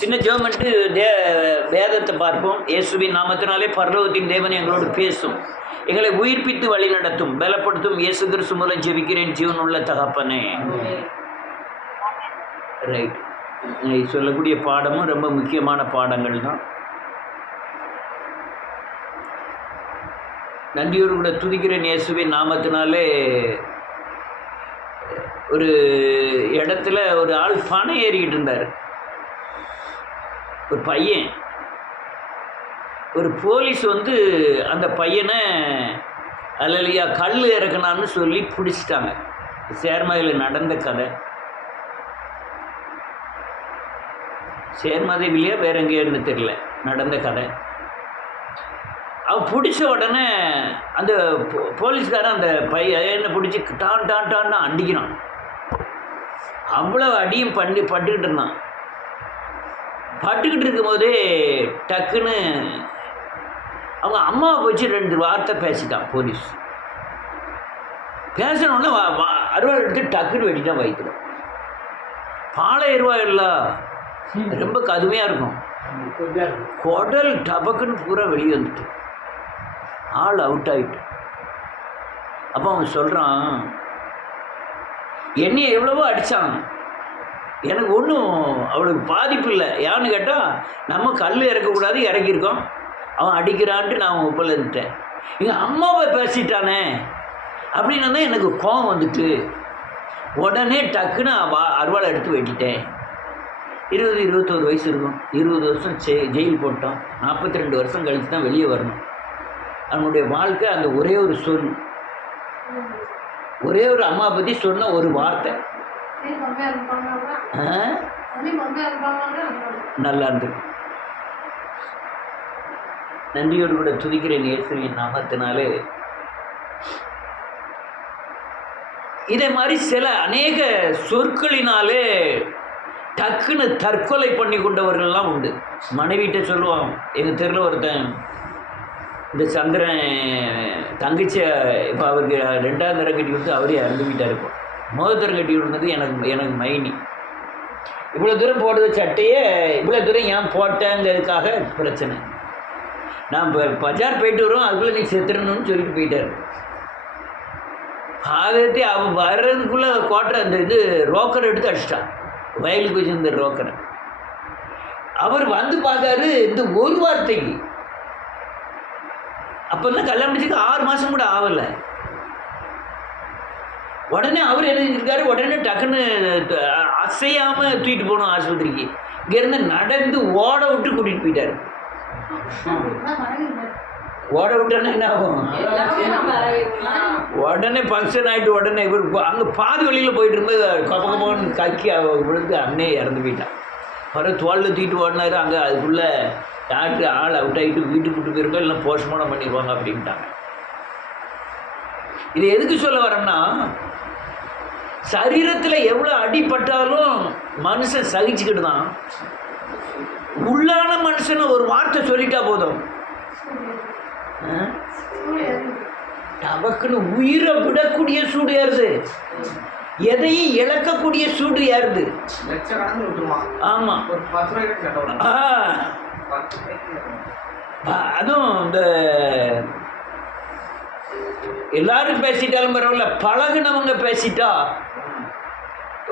சின்ன ஜெபம்ட்டு வேதத்தை பார்ப்போம். இயேசுவின் நாமத்தினாலே பரலோகத்தின் தேவன் எங்களோடு பேசும், எங்களை உயிர்ப்பித்து வழி நடத்தும், பலப்படுத்தும். இயேசு கிறிஸ்து மூலம் ஜெபிக்கிறேன் ஜீவன் உள்ள தகப்பனே. ரைட், சொல்லக்கூடிய பாடமும் ரொம்ப முக்கியமான பாடங்கள் தான். நன்றியோடு கூட துதிக்கிறேன் இயேசுவின் நாமத்தினாலே. ஒரு இடத்துல ஒரு ஆள் பனை ஏறிக்கிட்டு இருந்தார். ஒரு பையன், ஒரு போலீஸ் வந்து அந்த பையனை அல்லையா கல் இறக்கணான்னு சொல்லி பிடிச்சிட்டாங்க. சேர்மதையில் நடந்த கதை. சேர்மதையிலையா வேற எங்கேன்னு தெரியல, நடந்த கதை. அவன் பிடிச்ச உடனே அந்த போலீஸ்காரன் அந்த பையனை பிடிச்சி டான் டான் டான்னு அடிக்கிறான். அவ்வளோ அடியும் பட்டுக்கிட்டு இருந்தான். பட்டுக்கிட்டு இருக்கும்போதே டக்குன்னு அவங்க அம்மாவை வச்சு 2 வார்த்தை பேசிட்டான் போலீஸ். பேசினோடனே அறுவாள் எடுத்து டக்குன்னு வெட்டிட்டான் வயிற்றுல. பாலை எருவாயில்ல ரொம்ப கடுமையாக இருக்கும். குடல் டபக்குன்னு பூரா வெளியே வந்துட்டு ஆள் அவுட் ஆகிட்டு. அப்போ அவன் சொல்கிறான், என்னையை எவ்வளவோ அடித்தான், எனக்கு ஒன்றும் அவளுக்கு பாதிப்பு இல்லை. ஏன்னு கேட்டால் நம்ம கல் இறக்கக்கூடாது, இறக்கியிருக்கோம், அவன் அடிக்கிறான்ட்டு நான் ஒப்பில் இருந்துட்டேன். எங்கள் அம்மாவை பேசிட்டானே அப்படின்னா தான் எனக்கு கோபம் வந்துட்டு உடனே டக்குன்னு அருவாளை எடுத்து வெட்டிட்டேன். 20-21 வயசு இருக்கும். 20 வருஷம் ஜெயில் போட்டோம். 42 வருஷம் கழித்து தான் வெளியே வரணும். அவனுடைய வாழ்க்கை அந்த ஒரே ஒரு சொல், ஒரே ஒரு அம்மா பற்றி சொன்ன ஒரு வார்த்தை நல்லா இருந்தது. நன்றியோடு கூட துதிக்கிறேன் இயேசுவின் நாமத்தினாலே. இதே மாதிரி சில அநேக சொற்களினாலே டக்குன்னு தற்கொலை பண்ணி கொண்டவர்கள்லாம் உண்டு. மனைவிட்ட சொல்லுவான், எங்கள் தெருவில் ஒருத்தன் இந்த சந்திரன் தங்கச்சியை இப்போ அவருக்கு 2ஆம் தரம் கட்டி கொடுத்து அவரே இறந்து வீட்டாக இருக்கும். முதல் தரம் கட்டி கொடுத்தது எனக்கு மைனி. இவ்வளோ தூரம் போடுற சட்டையே இவ்வளோ தூரம் ஏன் போட்டேங்கிறதுக்காக பிரச்சனை. நான் இப்போ பஜார் போயிட்டு வரோம், அதுக்குள்ளே நீ செத்துறணும்னு சொல்லிட்டு போயிட்டார். பாதத்தை அவன் வர்றதுக்குள்ளே கோட்டரை அந்த ரோக்கரை எடுத்து அடிச்சிட்டான், வயலுக்கு வச்சுருந்த ரோக்கரை. அவர் வந்து பார்த்தாரு இந்த ஒரு வார்த்தைக்கு. அப்போ தான் கல்யாணம் முடிச்சுக்கு 6 மாதம் கூட ஆகலை. உடனே அவர் என்ன செஞ்சிருக்காரு, உடனே டக்குன்னு அசையாமல் தூக்கிட்டு போகணும் ஆஸ்பத்திரிக்கு. இங்கேருந்து நடந்து ஓட விட்டு கூட்டிகிட்டு போயிட்டார். ஓட விட்டோன்னா என்ன ஆகும், உடனே ஃபங்க்ஷன் ஆகிட்டு உடனே இவர் அங்கே பாதி வழியில் போயிட்டு இருக்கும்போது கொப்பன்னு கக்கி விழுந்து அண்ணே இறந்து போயிட்டான். பிறகு தோளில் தூக்கிட்டு ஓடினாரு. அங்கே அதுக்குள்ளே டாக்டர் ஆள் அவுட் ஆகிட்டு வீட்டுக்கு கூட்டு போயிருக்கோம், இல்லை போஸ்ட்மார்ட்டம் பண்ணிடுவாங்க அப்படின்ட்டாங்க. இது எதுக்கு சொல்ல வரோம்னா, சரீரத்தில் எவ்வளோ அடிப்பட்டாலும் மனுஷன் சகிச்சுக்கிட்டு தான். உள்ளான மனுஷனை ஒரு வார்த்தை சொல்லிட்டா போதும், டபக்குன்னு உயிரை விடக்கூடிய சூடு ஏறுது, எதையும் இழக்கக்கூடிய சூடு ஏறுது. ஆமாம், அதுவும் இந்த எல்லாரும் பேசிட்டாலும் பரவாயில்ல, பழகுனவங்க பேசிட்டா,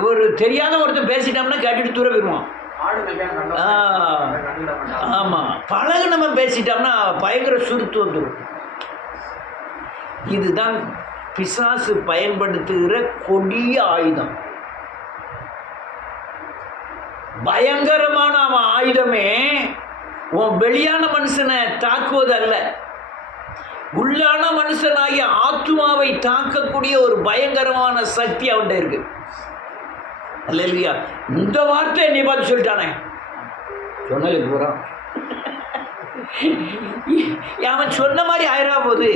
ஒரு தெரியாத ஒருத்தர் பேசிட்டோம்னா கேட்டுட்டு தூர போயிடுவான். ஆமாம், பழகுனவன் பேசிட்டோம்னா பயங்கர சுருத்து வந்துடும். இதுதான் பிசாசு பயன்படுத்துகிற கொடிய ஆயுதம். பயங்கரமான அவன் ஆயுதமே உன் வெளியான மனுஷனை தாக்குவது அல்ல, உள்ளான மனுஷனாகிய ஆத்துமாவை தாக்கக்கூடிய ஒரு பயங்கரமான சக்தி அவன்கிட்ட இருக்கு. அல்லேலூயா. இந்த வார்த்தை என்னை பார்த்து சொல்லிட்டானே, சொன்னது பூரா அவன் சொன்ன மாதிரி ஆயிரா போகுது.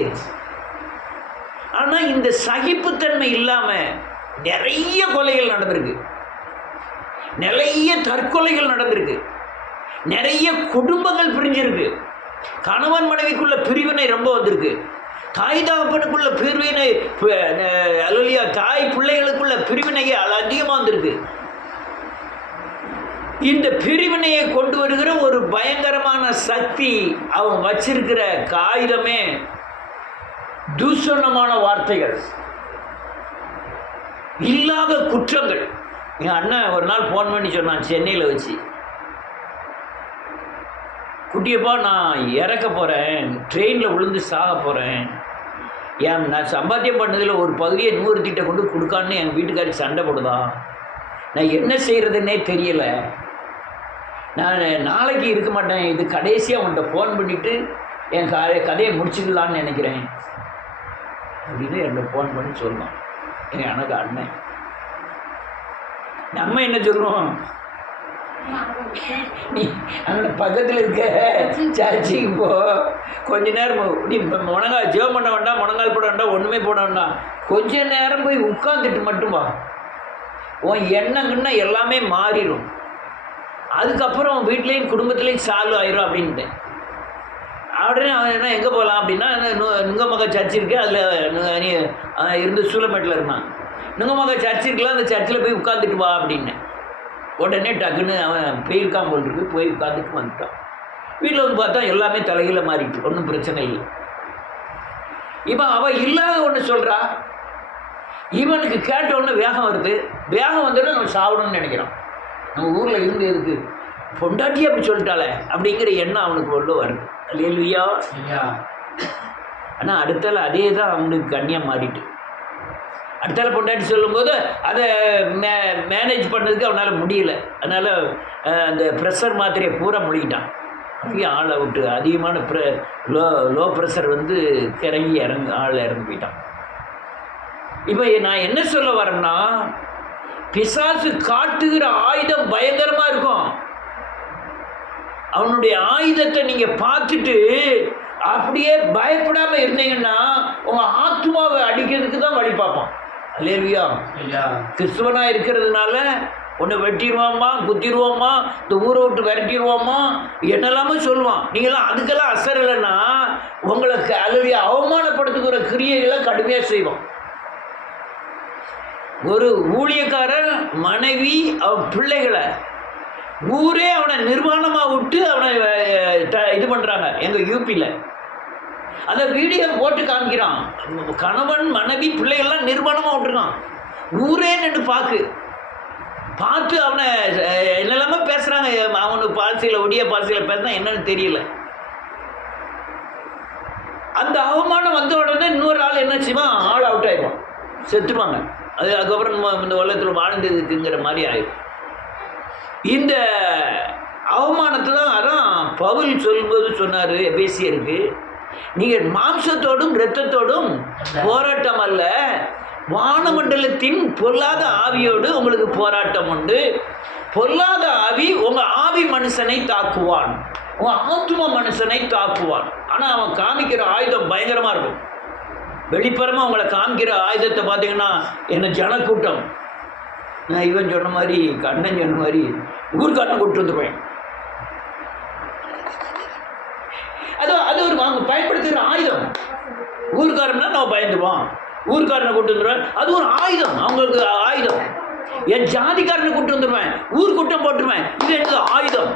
ஆனால் இந்த சகிப்புத்தன்மை இல்லாமல் நிறைய கொலைகள் நடந்திருக்கு, நிறைய தற்கொலைகள் நடந்திருக்கு, நிறைய குடும்பங்கள் பிரிஞ்சிருக்கு, கணவன் மனைவிக்குள்ள பிரிவினை ரொம்ப வந்திருக்கு, தாய் தகப்பனுக்குள்ள பிரிவினை, அல்லையா தாய் பிள்ளைகளுக்குள்ள பிரிவினையே அதிகமாக வந்திருக்கு. இந்த பிரிவினையை கொண்டு வருகிற ஒரு பயங்கரமான சக்தி. அவன் வச்சிருக்கிற ஆயுதமே தூஷணமான வார்த்தைகள், இல்லாத குற்றங்கள். என் அண்ணன் ஒரு நாள் ஃபோன் பண்ணி சொன்னான், சென்னையில் வச்சு, குட்டியப்பா நான் இறக்க போகிறேன், ட்ரெயினில் விழுந்து சாக போகிறேன், நான் சம்பாத்தியம் பண்ணதில் ஒரு பகுதியை இன்னொருத்திட்ட கொண்டு கொடுக்கான்னு என் வீட்டுக்காரி சண்டை போடுதான், நான் என்ன செய்கிறதுன்னே தெரியலை, நான் நாளைக்கு இருக்க மாட்டேன், இது கடைசியாக உன்கிட்ட ஃபோன் பண்ணிவிட்டு என் கதையை முடிச்சுக்கலான்னு நினைக்கிறேன் அப்படின்னு என்னை ஃபோன் பண்ணி சொல்லுவான் எனக்கு அண்ணன். நம்ம என்ன சொல்லுவோம், நீ அங்கே பக்கத்தில் இருக்க சர்ச்சுக்கு போ, கொஞ்ச நேரம் நீ முனங்கால் ஜெபம் பண்ண வேண்டாம், முனங்கால் போட வேண்டாம், ஒன்றுமே போட வேண்டாம், கொஞ்ச நேரம் போய் உட்காந்துட்டு மட்டும் வா, உன் எண்ணங்கன்னு எல்லாமே மாறிடும், அதுக்கப்புறம் வீட்லேயும் குடும்பத்துலேயும் சால்வ் ஆயிரும் அப்படின்ட்டு. உடனே அவன் என்ன எங்கே போகலாம் அப்படின்னா, நுங்கமக சர்ச் இருக்கு, அதில் இருந்து சூலமேட்டில் இருந்தான், நுங்கமக சர்ச் இருக்குல்ல, அந்த சர்ச்சில் போய் உட்காந்துட்டு வா அப்படின்னு. உடனே டக்குன்னு அவன் போயிருக்கான் போல் இருக்கு, போய் உட்காந்துட்டு வந்துட்டான். வீட்டில் வந்து பார்த்தா எல்லாமே தலையில் மாறிட்டு, ஒன்றும் பிரச்சனை இல்லை. இப்போ அவன் இல்லாத ஒன்று சொல்கிறா, இவனுக்கு கேட்ட ஒன்று வேகம் வருது, வேகம் வந்தோடனே நம்ம சாப்பிடணும்னு நினைக்கிறான். நம்ம ஊரில் இருந்து இருக்கு பொண்டாட்டி அப்படி சொல்லிட்டாலே அப்படிங்கிற எண்ணம் அவனுக்கு உள்ள வருது. அல்லேலூயா. ஆனால் அடுத்தால அதே தான் அவனுக்கு கண்ணியாக மாறிட்டு, அடுத்தால பொண்டாட்டி சொல்லும்போது அதை மேனேஜ் பண்ணதுக்கு அவனால் முடியல, அதனால் அந்த ப்ரெஷர் மாத்திரையை பூரா முழுகிட்டான். அப்படியே ஆளை விட்டு அதிகமான லோ ப்ரெஷர் வந்து ஆள் இறங்கி போயிட்டான். இப்போ நான் என்ன சொல்ல வரேன்னா, பிசாசு காட்டுகிற ஆயுதம் பயங்கரமாக இருக்கும். அவனுடைய ஆயுதத்தை நீங்கள் பார்த்துட்டு அப்படியே பயப்படாமல் இருந்தீங்கன்னா உங்கள் ஆத்மாவை அடிக்கிறதுக்கு தான் வழி பார்ப்பான். அல்லேலூயா. கிறிஸ்துவனாக இருக்கிறதுனால உன்னை வெட்டிடுவாமா, குத்திடுவோமா, இந்த ஊரை விட்டு விரட்டிடுவோமா, என்னெல்லாமோ சொல்லுவான். நீங்களாம் அதுக்கெல்லாம் அசரலைன்னா உங்களுக்கு அல்லது அவமானப்படுத்துகிற கிரியைகளை கடுமையாக செய்வான். ஒரு ஊழியக்காரன் மனைவி அவன் பிள்ளைகளை ஊரே அவனை நிர்வாணமாக விட்டு அவனை இது பண்ணுறாங்க. எங்கள் யூபியில் அந்த வீடியோ போட்டு காமிக்கிறான். கணவன் மனைவி பிள்ளைகள்லாம் நிர்வாணமாக விட்டுருக்கான். ஊரே நின்று பார்த்து அவனை என்னெல்லாமோ பேசுகிறாங்க. அவனுக்கு பாசியில் ஒடிய பாசியில் பேசுனா என்னன்னு தெரியல. அந்த அவமானம் வந்த உடனே இன்னொரு ஆள் என்ன செய்வான், ஆள் அவுட் ஆகிடுவான், செத்துருவாங்க. அதுக்கப்புறம் இந்த உலகத்தில் வாழ்ந்ததுக்குங்கிற மாதிரி ஆயிடும். இந்த அவமானத்தை தான் அதான் பவுல் சொல்லும்போது சொன்னார் எபேசியருக்கு, நீங்கள் மாம்சத்தோடும் இரத்தத்தோடும் போராட்டம் அல்ல, வானமண்டலத்தின் பொல்லாத ஆவியோடு உங்களுக்கு போராட்டம் உண்டு. பொல்லாத ஆவி உங்கள் ஆவி மனுஷனை தாக்குவான், உங்கள் ஆத்ம மனுஷனை தாக்குவான். ஆனால் அவன் காமிக்கிற ஆயுதம் பயங்கரமாக இருக்கும். வெளிப்புறமாக உங்களை காமிக்கிற ஆயுதத்தை பார்த்தீங்கன்னா என்ன ஜனக்கூட்டம், நான் இவன் சொன்ன மாதிரி கண்ணன் சொன்ன மாதிரி ஊர்காரனை கூப்பிட்டு வந்துடுவேன். அது ஒரு அவங்க பயன்படுத்துகிற ஆயுதம். ஊர்காரன்னா நம்ம பயந்துருவோம், ஊர்காரனை கூப்பிட்டு வந்துடுவேன், அது ஒரு ஆயுதம், அவங்களுக்கு ஆயுதம். என் ஜாதிக்காரனை கூப்பிட்டு வந்துடுவேன், ஊர் கூட்டம் போட்டுருவேன், இது என்னது ஆயுதம்.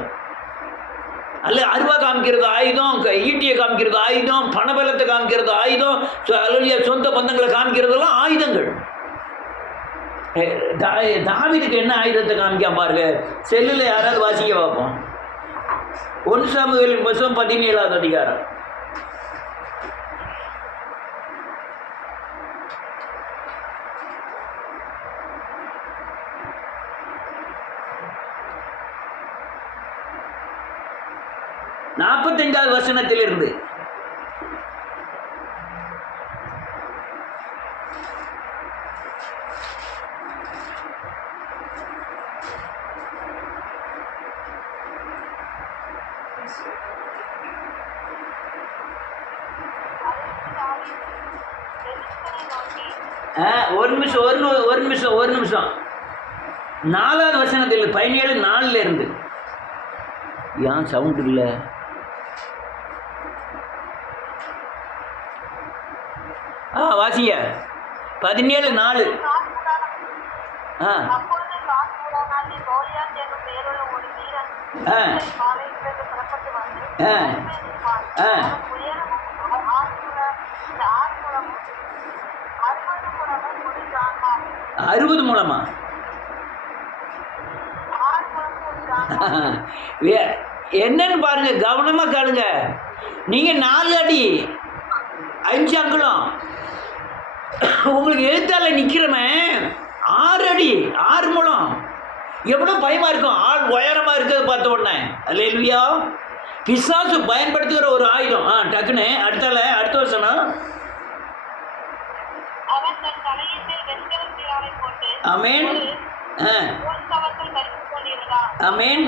அல்ல அருவா காமிக்கிறது ஆயுதம், ஈட்டியை காமிக்கிறது ஆயுதம், பணபலத்தை காமிக்கிறது ஆயுதம், அல்ல சொந்த பந்தங்களை காமிக்கிறதெல்லாம் ஆயுதங்கள். தாவீதுக்கு என்ன ஆயுதத்தை காமிக்க பாருங்க, செல்லில் யாராவது வாசிக்க பார்ப்போம். 1 சாமுவேல் 17வது அதிகாரம். நாற்பத்தஞ்சாவது வசனத்திலிருந்து ஒரு நிமிஷம் 4வது வசனத்தில் 17:4 இருந்து. ஏன் சவுண்ட் இல்லை? வாசிங்க 17:4. ஆ ஆ 60 மூலமா? என்னன்னு பாருங்க, கவனமா கேளுங்க. நீங்க 4 அடி 5 அங்குலம், உங்களுக்கு எழுத்தால நிக்கிறவன் 6 அடி 6 முழம். எவ்வளவு பயமா இருக்கும் ஆள் உயரமா இருக்கிறத பார்த்த உடனே. அல்லேலூயா. பிசாசு பயன்படுத்துகிற ஒரு ஆயுதம். டக்குன்னு அடுத்த வசனம். ஆமென். ஆமென்.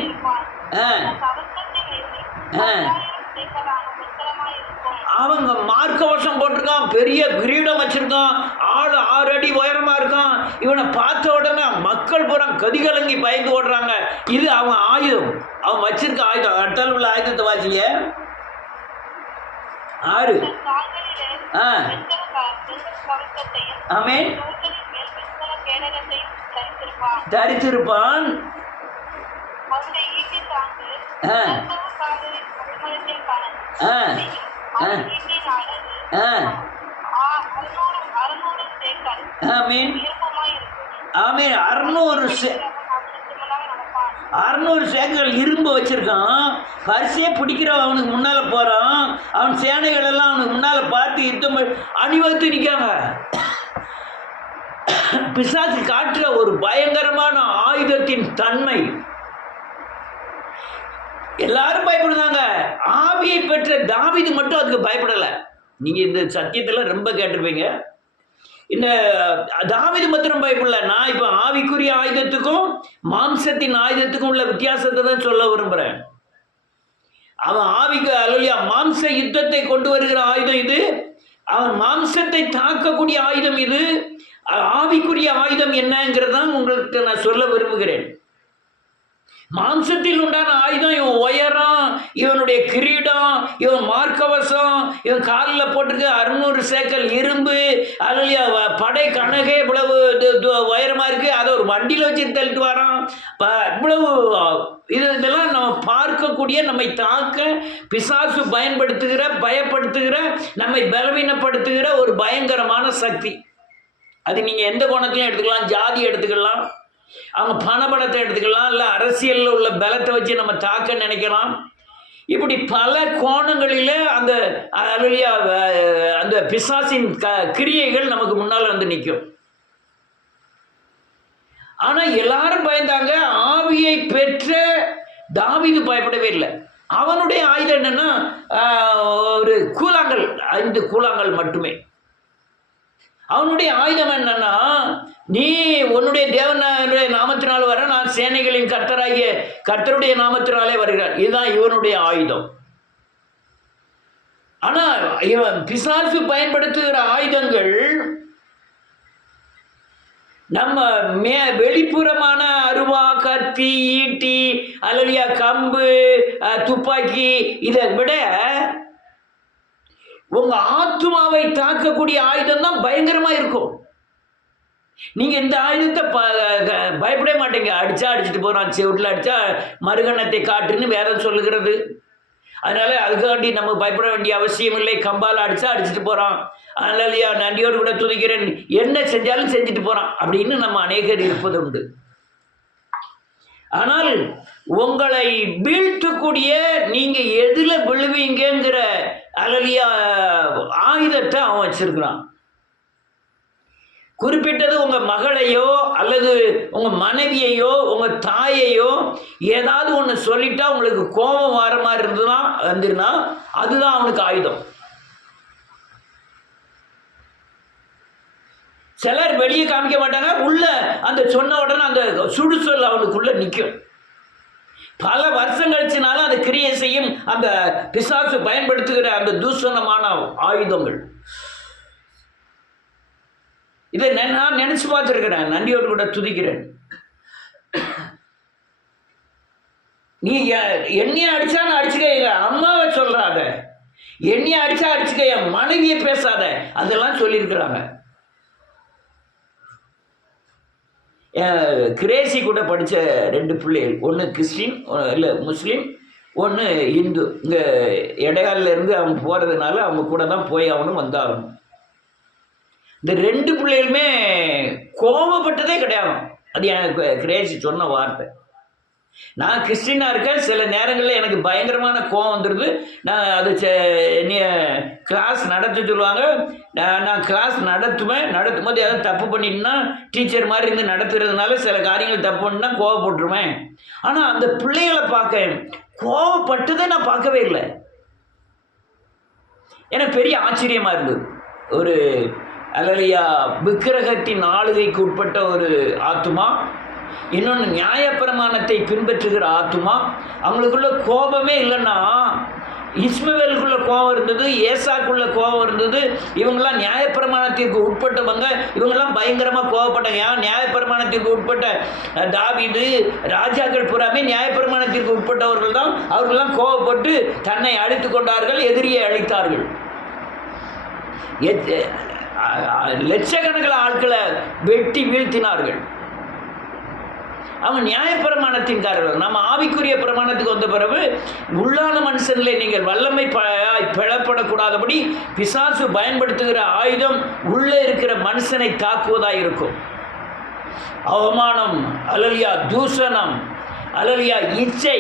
அவங்க மார்க்கவசம் போட்டிருக்கான், பெரிய கிரீடம் வச்சிருக்கான், ஆள் 6 அடி உயரமா இருக்கான். இவனை பார்த்த உடனே மக்கள் பூரா கதிகலங்கி பயந்து ஓடுறாங்க. இது அவன் ஆயுதம், அவன் வச்சிருக்க ஆயுதம். அடுத்தால உள்ள ஆயுதத்தை வாசிங்க. 6. ஆமென். தரித்திருப்பான். ஆமென். ஆமென். 600 சேக்கல் இரும்பு வச்சிருக்கான். பரிசையே பிடிக்கிறவன் அவனுக்கு முன்னால போறான். அவன் சேனைகள் எல்லாம் அவனுக்கு முன்னால பார்த்து யுத்தம் அணிவகுத்து நிற்காங்க. பிசாசு காட்டுற ஒரு பயங்கரமான ஆயுதத்தின் தன்மை. எல்லாரும் பயப்படுறாங்க. ஆவியை பெற்ற தாவீது மட்டும் அதுக்கு பயப்படலை. நீங்க இந்த சத்தியத்துல ரொம்ப கேட்டிருப்பீங்க. இந்த தாவீது மாத்திரம் பயப்படல. நான் இப்ப ஆவிக்குரிய ஆயுதத்துக்கும் மாம்சத்தின் ஆயுதத்துக்கும் உள்ள வித்தியாசத்தை தான் சொல்ல விரும்புறேன். அவன் ஆவிக்கு அல்லையா மாம்ச யுத்தத்தை கொண்டு வருகிற ஆயுதம் இது. அவன் மாம்சத்தை தாக்கக்கூடிய ஆயுதம் இது. ஆவிக்குரிய ஆயுதம் என்னங்கிறதான் உங்களுக்கு நான் சொல்ல விரும்புகிறேன். மாம்சத்தில் உண்டான ஆயுதம் இவன் உயரம், இவனுடைய கிரீடம், இவன் மார்க்கவசம், இவன் காலில் போட்டிருக்க 600 சேக்கல் இரும்பு, அல்லையா படை கணக்கே இவ்வளவு உயரமா இருக்கு. அதை ஒரு வண்டியில் வச்சு தள்ளிட்டு வரான். இவ்வளவு இதெல்லாம் நம்ம பார்க்கக்கூடிய, நம்மை தாக்க பிசாசு பயப்படுத்துகிற நம்மை பலவீனப்படுத்துகிற ஒரு பயங்கரமான சக்தி. அது நீங்க எந்த கோணத்திலையும் எடுத்துக்கலாம். ஜாதி எடுத்துக்கலாம், அவங்க பணபலத்தை எடுத்துக்கலாம், இல்லை அரசியலில் உள்ள பலத்தை வச்சு நம்ம தாக்க நினைக்கலாம். இப்படி பல கோணங்களில் அந்த அந்த பிசாசின் கிரியைகள் நமக்கு முன்னால் வந்து நிற்கும். ஆனால் எல்லாரும் பயந்தாங்க. ஆவியை பெற்ற தாவீது பயப்படவே இல்லை. அவனுடைய ஆயுதம் என்னன்னா ஒரு கூழாங்கல், 5 கூழாங்கல் மட்டுமே. அவனுடைய ஆயுதம் என்னன்னா, நீ உன்னுடைய தேவனுடைய நாமத்தினால் வர, நான் சேனைகளின் கர்த்தராகிய கர்த்தருடைய நாமத்தினாலே வருகிறார். இதுதான் இவனுடைய ஆயுதம். ஆனா இவன் பிசாசு பயன்படுத்துகிற ஆயுதங்கள் நம்ம வெளிப்புறமான அருவா, கத்தி, ஈட்டி, அல்லலியா கம்பு, துப்பாக்கி, இதை விட உங்க ஆத்மாவை தாக்கக்கூடிய ஆயுதம் தான் பயங்கரமா இருக்கும். நீங்க இந்த ஆயுதத்தை பயப்பட மாட்டீங்க. அடிச்சுட்டு போறான், செவிட்டில் அடிச்சா மறுகணத்தை காட்டுன்னு வேதம் சொல்லுகிறது. அதனால அதுக்காண்டி நம்ம பயப்பட வேண்டிய அவசியம் இல்லை. கம்பால் அடிச்சுட்டு போறான், அதனாலயா நன்றியோடு கூட துதிக்கிறேன், என்ன செஞ்சாலும் செஞ்சுட்டு போறான் அப்படின்னு நம்ம அநேகர் இருப்பது உண்டு. ஆனால் உங்களை வீழ்த்தக்கூடிய, நீங்க எதுல விழுவீங்கிற அலலியா ஆயுதத்தை அவன் வச்சிருக்கிறான். குறிப்பிட்டது உங்க மகளையோ அல்லது உங்க மனைவியையோ உங்க தாயையோ ஏதாவது ஒன்று சொல்லிட்டா உங்களுக்கு கோபம் வர மாதிரி இருந்துன்னா அதுதான் அவனுக்கு ஆயுதம். சிலர் வெளியே காமிக்க மாட்டாங்க, உள்ள அந்த சொன்ன உடனே அந்த சுடுசொல் அவனுக்குள்ள நிற்கும். பல வருஷம் கழிச்சுனாலும் அந்த கிரியை செய்யும் அந்த பிசாசு பயன்படுத்துகிற அந்த தூஷணமான ஆயுதங்கள். இதை நான் நினைச்சு பார்த்துருக்கிறேன், நன்றியோடு கூட துதிக்கிறேன். நீ என்னைய அடிச்சான்னு அடிச்சுக்க, அம்மாவை சொல்றாத, என்னைய அடிச்சா அடிச்சுக்க, என் மனைவியை பேசாத, அதெல்லாம் சொல்லியிருக்கிறாங்க. கிரேசி கூட படித்த 2 பிள்ளைகள், ஒன்று கிறிஸ்டின் இல்லை முஸ்லீம், ஒன்று இந்து. இங்கே இடையாலேருந்து அவங்க போகிறதுனால அவங்க கூட தான் போய் ஆகணும் வந்தாகணும். இந்த 2 பிள்ளைகளுமே கோபப்பட்டதே கிடையாது. அது எனக்கு கிரேசி சொன்ன வார்த்தை. நான் கிறிஸ்டினாக இருக்கேன், சில நேரங்களில் எனக்கு பயங்கரமான கோபம் வந்துடுது. நான் அது கிளாஸ் நடத்த சொல்லுவாங்க, நான் கிளாஸ் நடத்தும் போது ஏதாவது தப்பு பண்ணிட்டுனா டீச்சர் மாதிரி இருந்து நடத்துறதுனால சில காரியங்கள் தப்பு பண்ணினா கோவப்பட்டுருவேன். ஆனால் அந்த பிள்ளைகளை பார்க்க கோவப்பட்டதை நான் பார்க்கவே இல்லை. எனக்கு பெரிய ஆச்சரியமாக இருந்தது. ஒரு அல்லையா விக்கிரகத்தின் ஆளுகைக்கு உட்பட்ட ஒரு ஆத்துமா, இன்னொன்று நியாயப்பிரமாணத்தை பின்பற்றுகிற ஆத்துமா. அவங்களுக்குள்ள கோபமே இல்லைன்னா, இஸ்மவேலுக்குள்ள கோபம் இருந்தது, ஏசாக்குள்ள கோபம் இருந்தது. இவங்கெல்லாம் நியாயப்பிரமாணத்திற்கு உட்பட்டவங்க, இவங்கெல்லாம் பயங்கரமாக கோபப்பட்டாங்க. ஏன் நியாயப்பிரமாணத்திற்கு உட்பட்ட தாவீது ராஜாக்கள் புறாமே நியாயப்பிரமாணத்திற்கு உட்பட்டவர்கள் தான். அவர்களெல்லாம் கோபப்பட்டு தன்னை அழித்து கொண்டார்கள், எதிரியை அழித்தார்கள். லட்சக்கணக்கில் ஆட்களை வெட்டி வீழ்த்தினார்கள். அவங்க நியாயப்பிரமாணத்தின்காரர்கள். நம்ம ஆவிக்குரிய பிரமாணத்துக்கு வந்த பிறகு உள்ளான மனுஷனிலே நீங்கள் வல்லமை பிளப்படக்கூடாதபடி பிசாசு பயன்படுத்துகிற ஆயுதம் உள்ளே இருக்கிற மனுஷனை தாக்குவதாக இருக்கும். அவமானம், அல்லலியா தூஷணம், அல்லலியா இச்சை,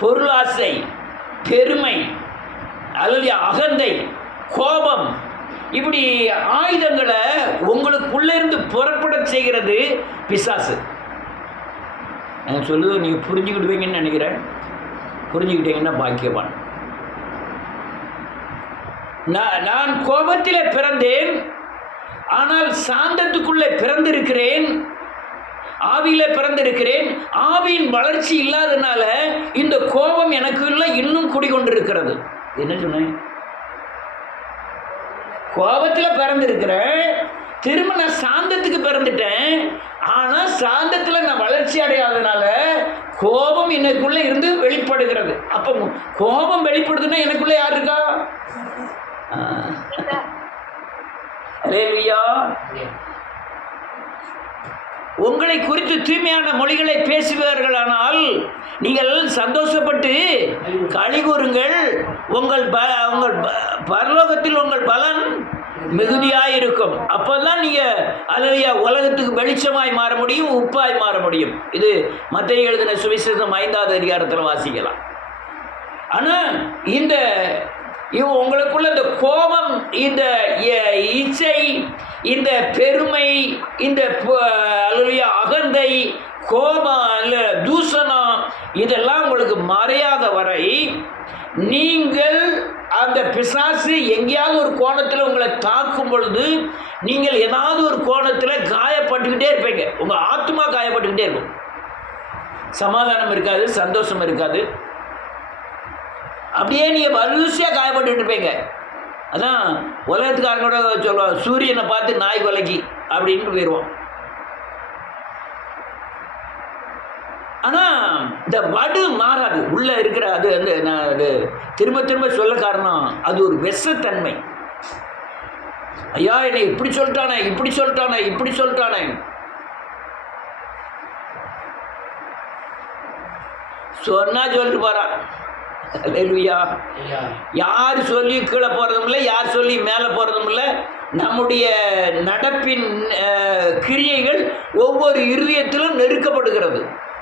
பொருளாசை, பெருமை, அல்லலியா அகந்தை, கோபம், இப்படி ஆயுதங்களை உங்களுக்குள்ளே இருந்து புறப்பட செய்கிறது பிசாசு. நான் சொல்லுவது நீங்கள் புரிஞ்சுக்கிடுவீங்கன்னு நினைக்கிறேன். புரிஞ்சுக்கிட்டீங்கன்னா பாக்கியவான். நான் கோபத்திலே பிறந்தேன், ஆனால் சாந்தத்துக்குள்ளே பிறந்திருக்கிறேன், ஆவியிலே பிறந்திருக்கிறேன். ஆவியின் வளர்ச்சி இல்லாதனால இந்த கோபம் எனக்குள்ள இன்னும் குடிகொண்டிருக்கிறது. என்ன சொன்னேன்? கோபத்தில் பிறந்திருக்கிறேன், திரும்ப நான் சாந்தத்துக்கு பிறந்துட்டேன். ஆனால் சாந்தத்தில் நான் வளர்ச்சி அடையாதனால கோபம் எனக்குள்ளே இருந்து வெளிப்படுகிறது. அப்போ கோபம் வெளிப்படுதுன்னா எனக்குள்ளே யார் இருக்கா? அல்லேலூயா. உங்களை குறித்து தூய்மையான மொழிகளை பேசுவார்களானால் நீங்கள் சந்தோஷப்பட்டு களி கூறுங்கள். உங்கள் பரலோகத்தில் உங்கள் பலன் மிகுதியாயிருக்கும். அப்போதான் நீங்கள் அல்லேலூயா உலகத்துக்கு வெளிச்சமாய் மாற முடியும், உப்பாய் மாற முடியும். இது மத்தேயு எழுதின சுவிசேஷம் 5வது அதிகாரத்தில் வாசிக்கலாம். ஆனால் உங்களுக்குள்ள இந்த கோபம், இந்த இச்சை, இந்த பெருமை, இந்த அல்லேலூயா அகந்தை, கோபம், அல்ல தூஷணம், இதெல்லாம் உங்களுக்கு மறையாத வரை நீங்கள் அந்த பிசாசு எங்கேயாவது ஒரு கோணத்தில் உங்களை தாக்கும் பொழுது நீங்கள் ஏதாவது ஒரு கோணத்தில் காயப்பட்டுக்கிட்டே இருப்பீங்க. உங்கள் ஆத்மா காயப்பட்டுக்கிட்டே இருக்கும். சமாதானம் இருக்காது, சந்தோஷம் இருக்காது. அப்படியே நீங்கள் வரிசையாக காயப்பட்டுக்கிட்டு இருப்பீங்க. அதான் உலகத்துக்காரங்களோட சொல்லுவாங்க, சூரியனை பார்த்து நாய் கொலைக்கு அப்படின்னு போயிடுவோம். ஆனால் இந்த வடு மாறாது, உள்ளே இருக்கிற அது நான் அது திரும்ப திரும்ப சொல்ல காரணம், அது ஒரு விஷத்தன்மை. ஐயா என்னை இப்படி சொல்லிட்டானே, இப்படி சொல்லிட்டானே, இப்படி சொல்லிட்டானே. சொன்னா சொல்லிட்டு போறான். அல்லேலூயா. யார் சொல்லி கீழே போகிறதும் இல்லை, யார் சொல்லி மேலே போகிறதும் இல்லை. நம்முடைய நடப்பின் கிரியைகள் ஒவ்வொரு இருதயத்திலும் நெருக்கப்படுகிறது.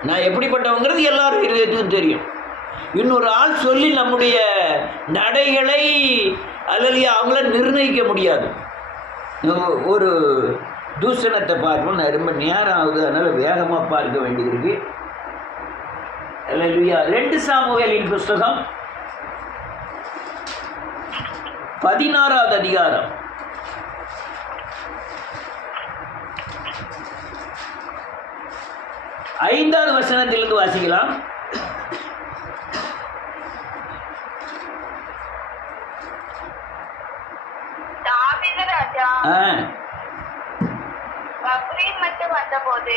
நான் எப்படிப்பட்டவங்கிறது எல்லாரும் இருதயத்துக்கும் தெரியும். இன்னொரு ஆள் சொல்லி நம்முடைய நடைகளை அல்லையா அவங்கள நிர்ணயிக்க முடியாது. ஒரு தூஷணத்தை பார்க்கணும், நான் ரொம்ப நேரம் ஆகுது, அதனால் வேகமாக பார்க்க வேண்டியிருக்கு. அல்லேலூயா. 2 சாமுவேலின் புஸ்தகம் 16வது அதிகாரம் 5வது வசனத்திலிருந்து வாசிக்கலாம். தாவீது ராஜா பக்ரீம் மட்டும் வந்தபோது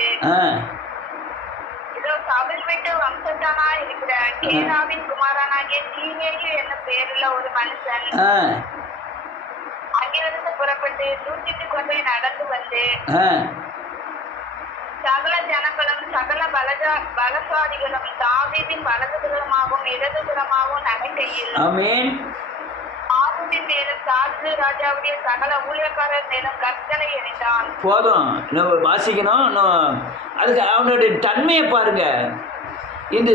இதோ சவுல் வீட்டு வம்சத்தானா இருக்கிற கேராவின் குமாரனாகிய சீமேயு என்னும் பேருள்ள ஒரு மனுஷன் அங்கிருந்து புறப்பட்டு தூக்கிட்டு கொண்டு நடந்து வந்து சகல ஜனங்களும் சகல பலசாலிகளும் தாவீதின் வலதுபுறமாகவும் இடதுபுறமாகவும் நடக்கையில் ஆமென். ஆரோனின் மேலும் தாவீது ராஜாவுடைய சகல ஊழியக்காரர் மேலும் கற்களை எறிந்தான். போதும், நம்ம வாசிக்கணும். அதுக்கு அவனுடைய தன்மையை பாருங்க. இந்த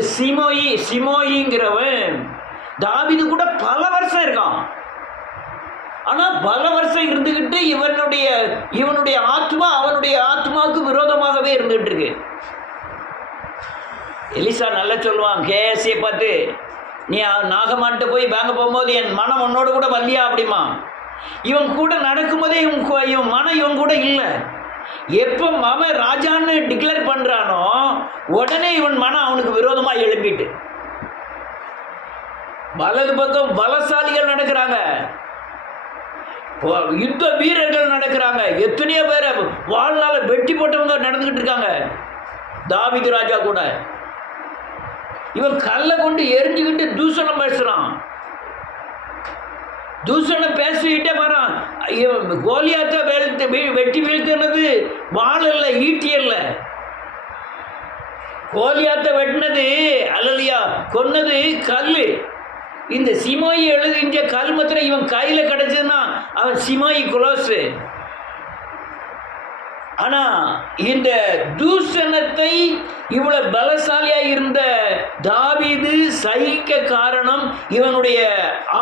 சிமோயிங்கிறவன் தாவீது கூட பல வருஷம் இருக்கான். ஆனால் பல வருஷம் இருந்துக்கிட்டு இவனுடைய ஆத்மா அவனுடைய ஆத்மாவுக்கு விரோதமாகவே இருந்துகிட்டு இருக்கு. எலிசா நல்லா சொல்லுவான் கேசியை பார்த்து, நீ நாகமான்ட்டு போய் வாங்க போகும்போது என் மனம் உன்னோட கூட வரலையா அப்படிமா. இவன் கூட நடக்கும்போதே இவன் மனம் இவன் கூட இல்லை. எப்போ அவன் ராஜான்னு டிக்ளேர் பண்ணுறானோ உடனே இவன் மனம் அவனுக்கு விரோதமாக எழுப்பிட்டு, வலது பக்கம் பலசாலிகள் நடக்கிறாங்க, யுத்த வீரர்கள் நடக்கிறாங்க, எத்தனையோ பேரை வாழ்நாள வெட்டி போட்டவங்க நடந்துக்கிட்டு இருக்காங்க. தாவீது ராஜா கூட இவன் கல்லை கொண்டு எரிஞ்சுக்கிட்டு தூஷணம் பேசுகிறான். தூஷணம் பேசிக்கிட்டே வரான். கோலியாத்தை வெட்டி வீழ்த்தினது வாள் இல்லை, ஈட்டி இல்லை. கோலியாத்தை வெட்டினது அல்லையா, கொன்னது கல். இந்த சிமோயி எழுதிஞ்ச கல் மாத்திரம் இவன் கையில் கிடச்சதுன்னா அவன் சிமோயி குலோஸு. ஆனால் இந்த தூஷணத்தை இவ்வளவு பலசாலியாக இருந்த தாவீது சகிக்க காரணம் இவனுடைய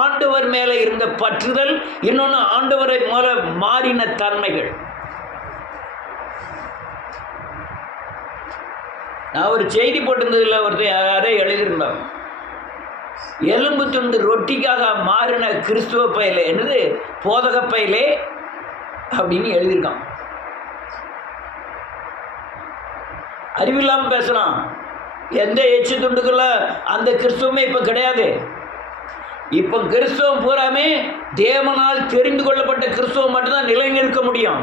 ஆண்டவர் மேலே இருந்த பற்றுதல், இன்னொன்று ஆண்டவரை மேலே மாறின தன்மைகள். நான் ஒரு செய்தி போட்டிருந்ததில் ஒருத்தர் யாரே எழுதியிருந்தோம், எலும்பு துண்டு ரொட்டிக்காக மாறின கிறிஸ்துவ பையிலே என்னது போதக பையிலே அப்படின்னு எழுதியிருக்கான். அறிவில்லாமல் பேசலாம். எந்த எச்சு துண்டுக்குள்ள அந்த கிறிஸ்துவமே இப்போ கிடையாது. இப்போ கிறிஸ்துவம் பூராமே தேவனால் தெரிந்து கொள்ளப்பட்ட கிறிஸ்துவம் மட்டும்தான் நிலை நிற்க முடியும்.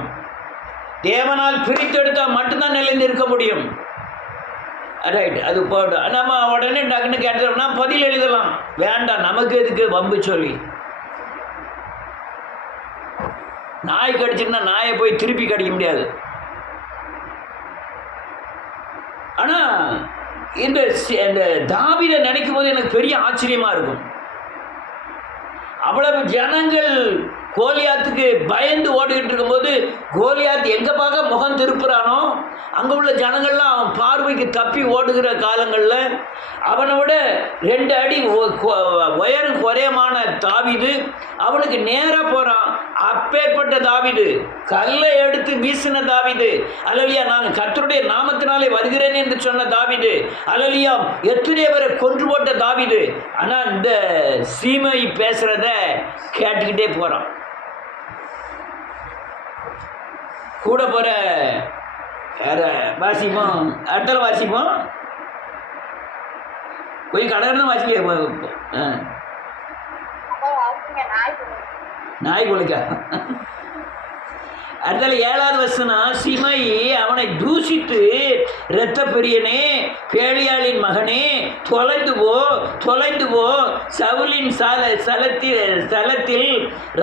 தேவனால் பிரித்தெடுத்தால் மட்டும்தான் நிலை நிற்க முடியும். ரைட், அது போட்டோம். நம்ம உடனே டக்குன்னு கேட்டோம்னா பதில் எழுதலாம். வேண்டாம், நமக்கு எதுக்கு வம்பு சொல்லி. நாய் கடிச்சுன்னா நாயை போய் திருப்பி கடிக்க முடியாது. ஆனால் இந்த தாவீதை நினைக்கும் போது எனக்கு பெரிய ஆச்சரியமாக இருக்கும். அவ்வளவு ஜனங்கள் கோலியாத்துக்கு பயந்து ஓடிக்கிட்டு இருக்கும்போது கோலியாத் எங்கே பார்க்க முகம் திருப்புறானோ அங்கே உள்ள ஜனங்கள்லாம் அவன் பார்வைக்கு தப்பி ஓடுகிற காலங்களில் அவனை விட 2 அடி உயரம் குறையமான தாவீது அவனுக்கு நேராக போகிறான். அப்பேற்பட்ட தாவீது, கல்லை எடுத்து வீசின தாவீது, அல்லலியா நான் கர்த்தருடைய நாமத்தினாலே வருகிறேன் என்று சொன்ன தாவீது, அல்லலியா எத்தனையோ பேரை கொன்று போட்ட தாவீது. ஆனால் இந்த சீமை பேசுகிறத கேட்டுக்கிட்டே போகிறான். கூட போகிற வேற வாசிப்போம், அடுத்த வாசிப்போம், போய் கடற்கரை வாசிக்க நாய் குளிக்கா. அடுத்தால 7வது வசனம், சிமை அவனை தூஷித்து, இரத்த பிரியனே, பேலியாளின் மகனே, தொலைந்து போ, சவுலின் ஸ்தலத்தில்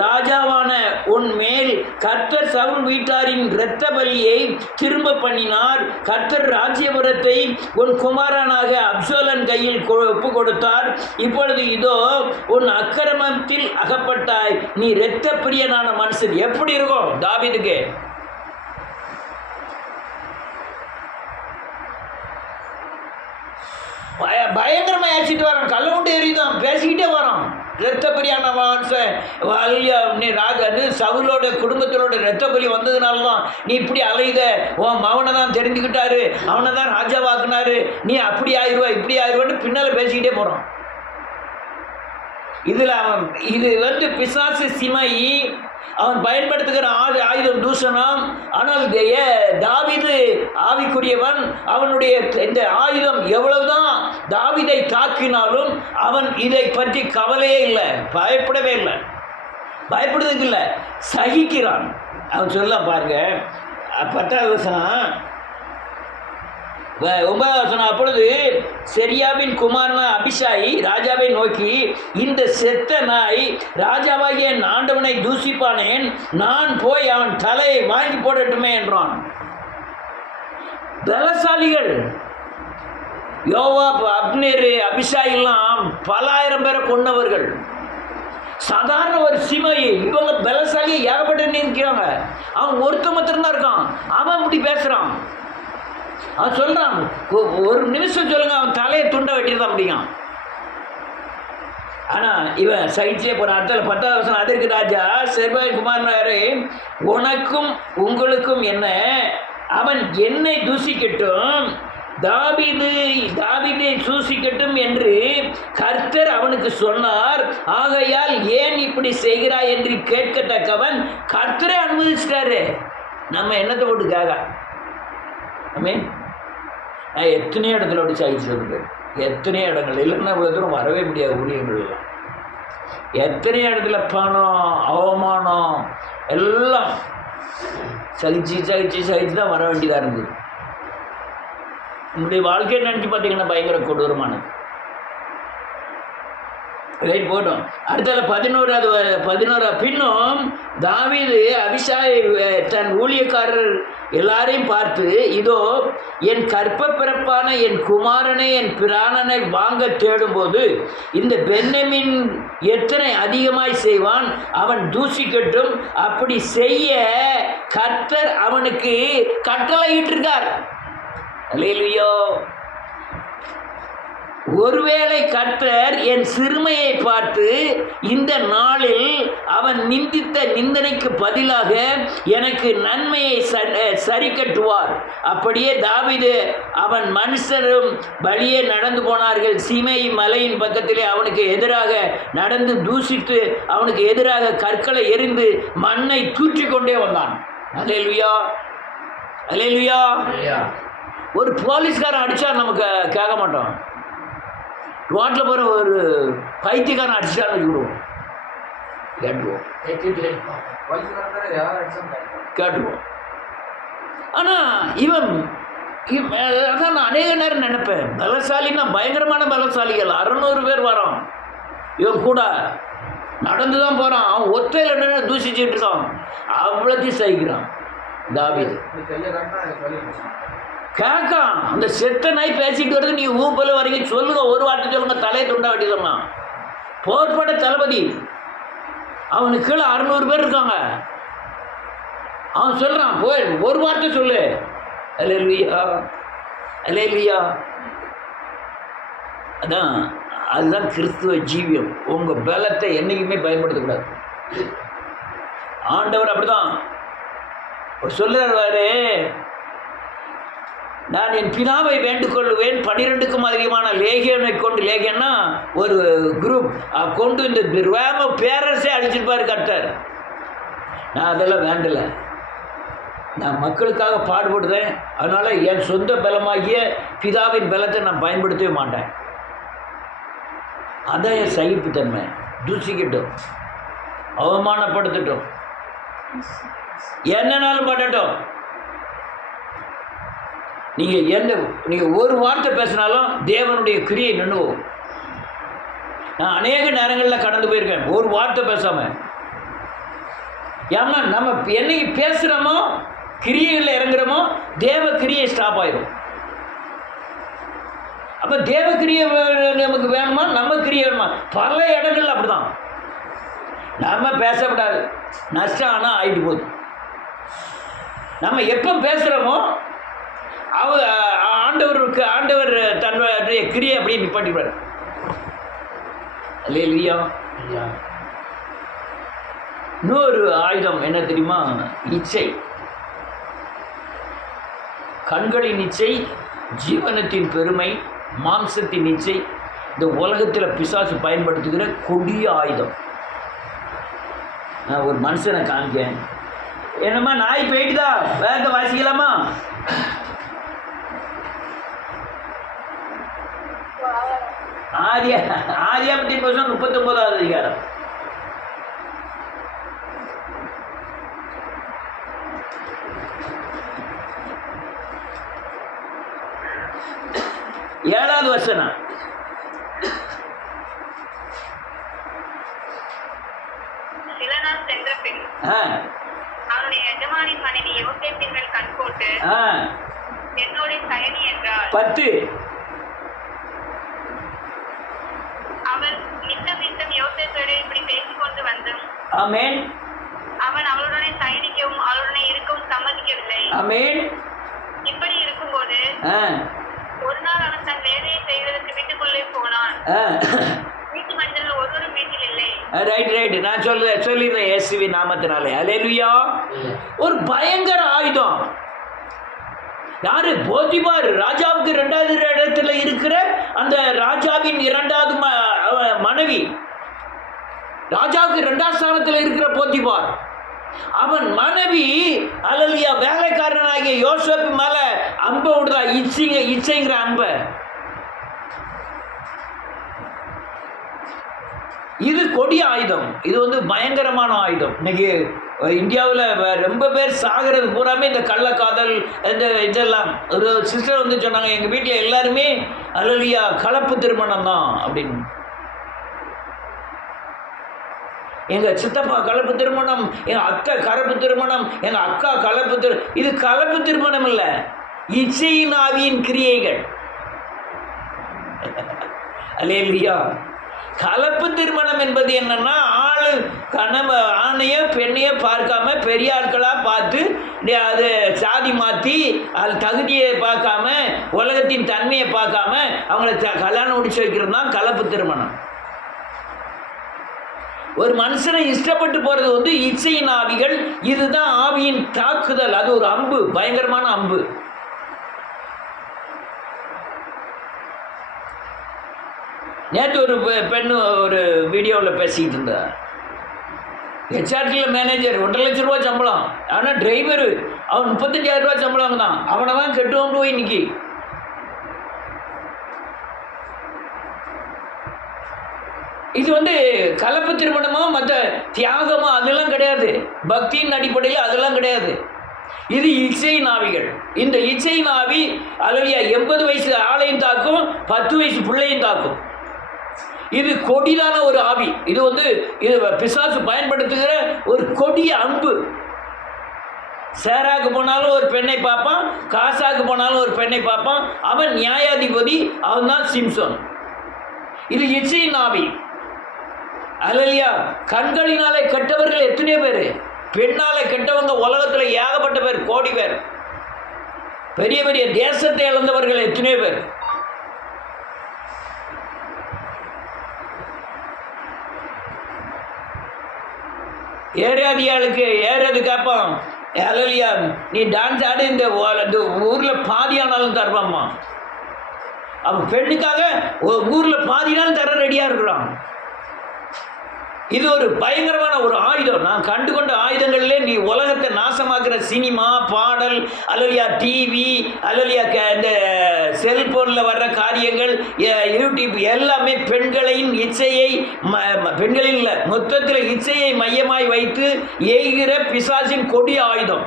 ராஜாவான உன் மேல் கர்த்தர் சவுல் வீட்டாரின் இரத்த பலியை திரும்ப பண்ணினார். கர்த்தர் ராஜ்யபுரத்தை உன் குமாரனாக அப்சலோம் கையில் ஒப்பு கொடுத்தார். இப்பொழுது இதோ உன் அக்கிரமத்தில் அகப்பட்டாய், நீ இரத்த பிரியனான மனுஷன். எப்படி இருக்கும் தாவீதுக்கு? பயங்கரமா ஏற்றிட்டு வரான், கல்ல கொண்டு எறிதான், பேசிக்கிட்டே வரான். இரத்த பலியான மனுஷன் ராஜா சவுலோட குடும்பத்திலோட இரத்த பலி வந்ததுனால தான் நீ இப்படி அலையுத, உன் மகனை தான் தெரிஞ்சுக்கிட்டாரு, அவனை தான் ராஜாவாக்குனாரு, நீ அப்படி ஆயிடுவா இப்படி ஆயிடுவான்னு பின்னால் பேசிக்கிட்டே போகிறான். இதில் இது பிசாசு சிமை அவன் பயன்படுத்துகிற ஆயுதம் தூஷணம். ஆனால் தாவீது ஆவிக்குரியவன், அவனுடைய இந்த ஆயுதம் எவ்வளவுதான் தாவீதை தாக்கினாலும் அவன் இதை பற்றி கவலையே இல்லை, பயப்படவே இல்லை, பயப்படுறதுக்கு இல்லை, சகிக்கிறான். அவன் சொல்ல பாருங்க 10வது வசனம் 9வது வசனம், அப்பொழுது செரியாவின் குமாரனா அபிஷாயி ராஜாவை நோக்கி, இந்த செத்த நாய் ராஜாவாகிய என் ஆண்டவனை தூஷிப்பானேன், நான் போய் அவன் தலையை வாங்கி போடட்டுமே என்றான். பலசாலிகள். யோவாப், அப்னேரு, அபிஷாயெல்லாம் பல ஆயிரம் பேரை கொண்டவர்கள். சாதாரண ஒரு சிமையை இவங்க பலசாலியை ஏகப்பட்ட நிற்கிறாங்க. அவன் ஒருத்த மாத்திரம் தான் இருக்கான். அவன் இப்படி பேசுறான். அவன் சொல்றான், ஒரு நிமிஷம் சொல்லுங்க, அவன் தலையை துண்டை வெட்டிதான் முடியும். ஆனா இவன் சகிச்சே போறான். அடுத்த 10வது வசனம், அதற்கு ராஜா செர்பாய் குமாரனாரே, உனக்கும் உங்களுக்கும் என்ன, அவன் என்னை தூசிக்கட்டும், தாவீதை தூசிக்கட்டும் என்று கர்த்தர் அவனுக்கு சொன்னார். ஆகையால் ஏன் இப்படி செய்கிறாய் என்று கேட்கத்தக்கவன் கர்த்தரை அனுமதிச்சிட்டாரு. நம்ம என்னத்தை போட்டு கேட்க? நான் எத்தனையோ இடத்துல அப்படி சாதிச்சு, எத்தனையோ இடங்கள் இல்லைன்னா இவ்வளோ தூரம் வரவே முடியாது. ஊழியங்கள்லாம் எத்தனையோ இடத்துல பணம், அவமானம் எல்லாம் சகிச்சு தான் வர வேண்டியதாக இருந்தது. உங்களுடைய வாழ்க்கையை நினச்சி பார்த்தீங்கன்னா பயங்கர கொடூரமானது. ரைட், போட்டோம். அடுத்தது 11 பின்னும் தாவீது அபிஷாய் தன் ஊழியக்காரர் எல்லாரையும் பார்த்து, இதோ என் கற்ப பிறப்பான என் குமாரனை, என் பிராணனை வாங்க தேடும்போது இந்த பென்யமீன் எத்தனை அதிகமாய் செய்வான், அவன் தூசிக்கட்டும், அப்படி செய்ய கர்த்தர் அவனுக்கு கட்டளையிட்டிருக்கார். அல்லேலூயா. ஒருவேளை கர்த்தர் என் சிறுமையை பார்த்து இந்த நாளில் அவன் நிந்தித்த நிந்தனைக்கு பதிலாக எனக்கு நன்மையை சரி கட்டுவார். அப்படியே தாவீது அவன் மனுஷரும் வழியே நடந்து போனார்கள். சீமை மலையின் பக்கத்திலே அவனுக்கு எதிராக நடந்து தூசித்து அவனுக்கு எதிராக கற்களை எறிந்து மண்ணை தூற்றிக்கொண்டே வந்தான். அல்லேலூயா, அல்லேலூயா. ஒரு போலீஸ்காரன் அடித்தா நமக்கு கேட்க மாட்டோம். ரோட்டில் போகிற ஒரு பைத்தியக்காரன் அடிச்சான்னு வச்சுக்கிடுவோம், கேட்டுருவோம். ஆனால் இவன் அதான் நான் அநேக நேரம் நினைப்பேன், பலசாலின்னா பயங்கரமான பலசாலிகள் 600 பேர் வரான். இவன் கூட நடந்து தான் போகிறான். அவன் ஒத்தையில் என்னென்ன தூசிச்சுட்டு இருக்கான், அவ்வளோத்தையும் சகிக்கிறான். தாவீது கேட்கான். அந்த செத்த நாய் பேசிட்டு வருது, நீ ஊப்பல வரீங்க, சொல்லுங்க, ஒரு வார்த்தை சொல்லுங்க, தலையை துண்டா வெட்டிடமா. போர்பட தளபதி, அவனுக்கு கீழே 600 பேர் இருக்காங்க. அவன் சொல்றான், போய் ஒரு வார்த்தை சொல்லு. அல்லேலூயா, அல்லேலூயா. அதுதான் கிறிஸ்துவ ஜீவியம். உங்க பலத்தை என்னைக்குமே பயன்படுத்தக்கூடாது. ஆண்டவர் அப்படிதான் சொல்றாரு, நான் என் பிதாவை வேண்டுகொள்ளுவேன், 12க்கும் அதிகமான லேகியனை கொண்டு, லேகியன்னா ஒரு குரூப் கொண்டு இந்த ரோம பேரரசே அழிச்சிருப்பாரு கர்த்தர். நான் அதெல்லாம் வேண்டலை. நான் மக்களுக்காக பாடுபடுறேன். அதனால் என் சொந்த பலமாகிய பிதாவின் பலத்தை நான் பயன்படுத்தவே மாட்டேன். அதான் என் சகிப்புத்தன்மை. தூசிக்கட்டும், அவமானப்படுத்தட்டும், என்னன்னாலும் படட்டும். நீங்கள் ஒரு வார்த்தை பேசினாலும் தேவனுடைய கிரியை நின்றுவோம். நான் அநேக நேரங்களில் கடந்து போயிருக்கேன் ஒரு வார்த்தை பேசாமல். ஏன்னா நம்ம என்னைக்கு பேசுகிறோமோ, கிரியைகளில் இறங்குறோமோ, தேவ கிரியை ஸ்டாப் ஆயிடும். அப்போ தேவ கிரியை நமக்கு வேணுமா, நம்ம கிரியை வேணுமா? பல இடங்கள் அப்படிதான். நம்ம பேசக்கூடாது, நஷ்டம் ஆனால் ஆகிட்டு போகுது. நம்ம எப்போ பேசுகிறோமோ ஆண்டவர் தன்னுடைய கிரியை அப்படியே நிப்பாட்டிடுவார். அல்லேலூயா. இன்னொரு ஆயுதம் என்ன தெரியுமா? இச்சை. கண்களின் இச்சை, ஜீவனத்தின் பெருமை, மாம்சத்தின் இச்சை இந்த உலகத்தில் பிசாசு பயன்படுத்துகிற கொடிய ஆயுதம். நான் ஒரு மனுஷனை காமிக்கேன். என்னம்மா நாய் போயிட்டுதா, வேக வாசிக்கலாமா? ஆதியாகமத்தின் புத்தகம் 39வது அதிகாரம். ஏழாவது வசனம். சில நாள் சென்ற பின் அவனுடைய எஜமானின் மனைவி யோசேப்பின் மேல் கண் போட்டு என்னோட சயனி என்றாள். 10. அவள் நித்தம் நித்தம் யோசேப்போடு இப்படி பேசிக்கொண்டு வந்தும் ஆமென். அவன் அவளுடனே சயனிக்கவும் அவளுடனே இருக்கவும் சம்மதிக்கவில்லை. ஆமென். இப்படி இருக்கும்போது ஆ ஒரு நாள் அவன் தன் வேலையை செய்வதற்கு வீட்டுக்குள்ளே போனான். ஆ வீட்டு மனிதர்கள் ஒருவரும் வீட்டில் இல்லை. ரைட் நான் சொல்லிடுறேன் இயேசுவி நாமத்தினாலே. அல்லேலூயா. ஒரு பயங்கர ஆயுதம். யாரு? போத்திபார், ராஜாவுக்கு 2வது இடத்துல இருக்கிற அந்த ராஜாவின் 2வது மனைவி, ராஜாவுக்கு 2வது ஸ்தானத்தில் இருக்கிற போத்திபார், அவன் மனைவி அல்லேலூயா வேலைக்காரனாகிய யோசேப்பு மேல அம்பை விடுறா. இச்சைங்கிற அம்பை. இது கொடிய ஆயுதம். இது வந்து பயங்கரமான ஆயுதம். இன்னைக்கு இந்தியாவில் ரொம்ப பேர் சாகிறது பூராமே இந்த கள்ளக்காதல், இந்த இதெல்லாம். ஒரு சிஸ்டர் வந்து சொன்னாங்க, எங்கள் வீட்டில் எல்லாருமே அல்லேலூயா கலப்பு திருமணம் தான் அப்படின்னு. எங்கள் சித்தப்பா கலப்பு திருமணம், எங்கள் அத்தை கலப்பு திருமணம், எங்கள் அக்கா கலப்பு இது கலப்பு திருமணம் இல்லை, இச்சையின் ஆவியின் கிரியைகள். அல்லேலூயா. கலப்பு திருமணம் என்பது என்னன்னா, ஆணையோ பெண்ணையோ பார்க்காம பெரிய ஆட்களாக பார்த்து அது சாதி மாற்றி அது தகுதியை பார்க்காம உலகத்தின் தன்மையை பார்க்காம அவங்கள கல்யாணம் முடிச்சு வைக்கிறது தான் கலப்பு திருமணம். ஒரு மனுஷனை இஷ்டப்பட்டு போகிறது வந்து இச்சையின் ஆவிகள். இதுதான் ஆவியின் தாக்குதல். அது ஒரு அம்பு, பயங்கரமான அம்பு. நேற்று ஒரு பெண் ஒரு வீடியோவில் பேசிக்கிட்டு இருந்தா. ஹெச்ஆர்டியில் மேனேஜர், 1.5 லட்சம் ரூபா சம்பளம். ஆனால் டிரைவரு அவன் 35,000 ரூபா சம்பளம் தான். அவனை தான் கெட்டுவோம் போய் இன்னைக்கு. இது வந்து கலப்பு திருமணமோ மற்ற தியாகமோ அதெல்லாம் கிடையாது. பக்தியின் அடிப்படையில் அதெல்லாம் கிடையாது. இது இச்சையின் ஆவிகள். இந்த இச்சையின் ஆவி அல்லேலூயா 80 வயசு ஆளையும் தாக்கும், 10 வயசு பிள்ளையும் தாக்கும். இது கொடிதான ஒரு ஆவி. இது வந்து இது பிசாசு பயன்படுத்துகிற ஒரு கொடிய அம்பு. சேராக்கு போனாலும் ஒரு பெண்ணை பார்ப்பான், காசாக்கு போனாலும் ஒரு பெண்ணை பார்ப்பான். அவன் நியாயாதிபதி, அவன் தான் சிம்சோன். இது இச்சையின் ஆவி. அல்லேலூயா. கண்களினாலே கெட்டவர்கள் எத்தனையோ பேர், பெண்ணாலே கெட்டவங்க உலகத்தில் ஏகப்பட்ட பேர், கோடி பேர். பெரிய பெரிய தேசத்தை இழந்தவர்கள் எத்தனையோ பேர். ஏறாதியாளுக்கு ஏறது கேட்பான், அல்லேலூயா நீ டான்ஸ் ஆடு, இந்த ஊரில் பாதி ஆனாலும் தருவாம்மா. அவன் பெண்ணுக்காக ஊரில் பாதி நாள் தர ரெடியாக இருக்கிறான். இது ஒரு பயங்கரமான ஒரு ஆயுதம். நான் கண்டுகொண்ட ஆயுதங்கள்லே நீ உலகத்தை நாசமாக்குற சினிமா, பாடல், அல்லேலூயா டிவி, அல்லேலூயா இந்த செல்போனில் வர்ற காரியங்கள், யூடியூப் எல்லாமே பெண்களின் இச்சையை, பெண்களின் இல்லை மொத்தத்தில் இச்சையை மையமாய் வைத்து ஏய்கிற பிசாசின் கொடிய ஆயுதம்.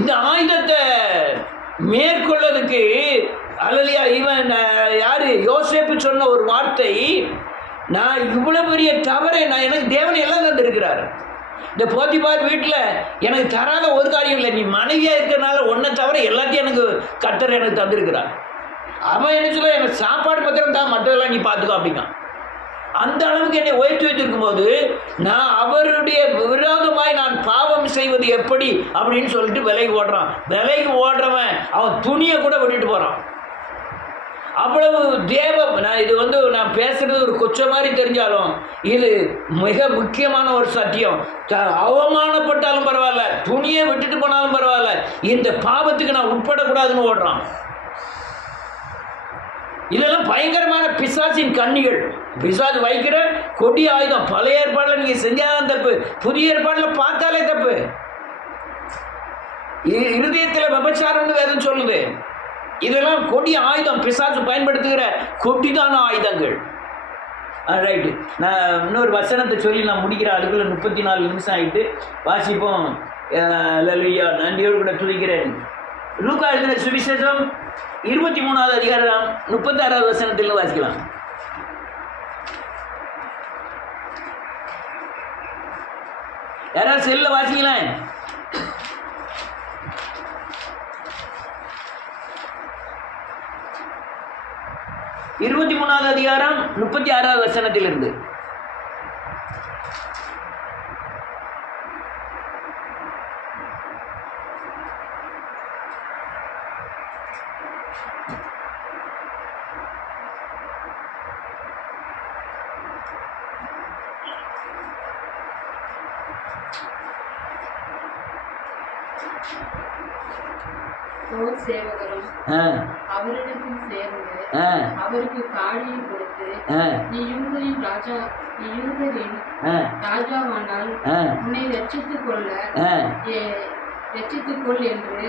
இந்த ஆயுதத்தை மேற்கொள்ளதுக்கு அல்லேலூயா இவன் யாரு? யோசேப்பு சொன்ன ஒரு வார்த்தை, நான் இவ்வளோ பெரிய தவறை எனக்கு தேவன் எல்லாம் தந்திருக்கிறார். இந்த போத்திபார் வீட்டில் எனக்கு தராத ஒரு காரியம் இல்லை. நீ மனைவியாக இருக்கிறனால ஒன்றை தவிர எல்லாத்தையும் எனக்கு கர்த்தர் எனக்கு தந்திருக்கிறார். அவன் என்ன சொல்ல, எனக்கு சாப்பாடு பத்திரம் தான், மற்றதெல்லாம் நீ பார்த்துக்கோ அப்படிங்க. அந்த அளவுக்கு என்னை உயர்த்தி வைத்திருக்கும் போது நான் அவருடைய விரோதமாய் நான் பாவம் செய்வது எப்படி அப்படின்னு சொல்லிட்டு விலைக்கு ஓடுறான். விலைக்கு ஓடுறவன் அவன் துணியை கூட விட்டுட்டு போகிறான். அவ்வளவு நான் இது வந்து நான் பேசுறது ஒரு கொச்ச மாதிரி தெரிஞ்சாலும் இது மிக முக்கியமான ஒரு சத்தியம். அவமானப்பட்டாலும் பரவாயில்ல, துணியை விட்டுட்டு போனாலும் பரவாயில்ல, இந்த பாவத்துக்கு நான் உட்படக்கூடாதுன்னு ஓடுறான். இதெல்லாம் பயங்கரமான பிசாசின் கண்ணிகள். பிசாசு வைக்கிற கொடிய ஆயுதம். பழைய ஏற்பாடில் நீங்கள் செஞ்சாதான் தப்பு, புதிய ஏற்பாடில் பார்த்தாலே தப்பு. இருதயத்தில் விபச்சாரம்னு வேதம் சொல்லுது. இதெல்லாம் கொடிய ஆயுதம், பிசாசு பயன்படுத்துகிற கொடிதான ஆயுதங்கள். ரைட்டு, நான் இன்னொரு வசனத்தை சொல்லி நான் முடிக்கிறேன். அதுக்குள்ள 34 நிமிஷம் ஆகிட்டு வாசிப்போம். அல்லேலூயா, நன்றியோடு கூட துதிக்கிறேன். லூக்கா எழுதின சுவிசேஷம் 23வது அதிகாரம் 36வது வசனத்தில் வாசிக்கலாம். யாராவது செல்ல வாசிங்களேன். இருபத்தி 3வது அதிகாரம் 36வது வசனத்திலிருந்து. போர் சேவகரும் அவரிடத்தில் சேர்ந்து அவருக்கு காடியை கொடுத்து, நீ யூதரின் ராஜாவானால் உன்னை ரட்சித்துக் கொள் என்று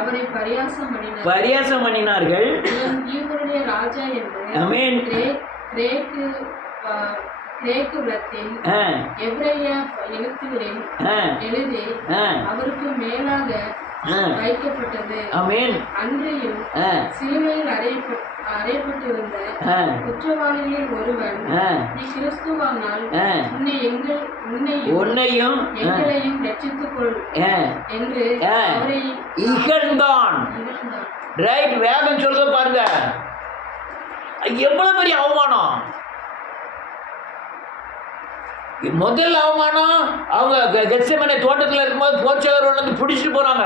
அவரை பரியாசம் பண்ணினார்கள். யூதருடைய ராஜா என்று கிரேக்குலத்தின் எபிரேய எழுத்துகளில் எழுதி அவருக்கு மேலாக வைக்கப்பட்டது. அன்றையும் சிலுவையில் அறையப்பட்டிருந்த குற்றவாளிகளில் ஒருவன், நீ கிறிஸ்துவானால் உன்னையும் எங்களையும் ரட்சித்துக் கொள் என்று அவரை இகழ்ந்தான். ரைட், வேதம் சொல்றது பாருங்க, எவ்வளவு பெரிய அவமானம். முதல் அவமானம், அவங்க கெத்செமனே தோட்டத்தில் இருக்கும்போது போர்ச்சவர் வந்து பிடிச்சிட்டு போறாங்க.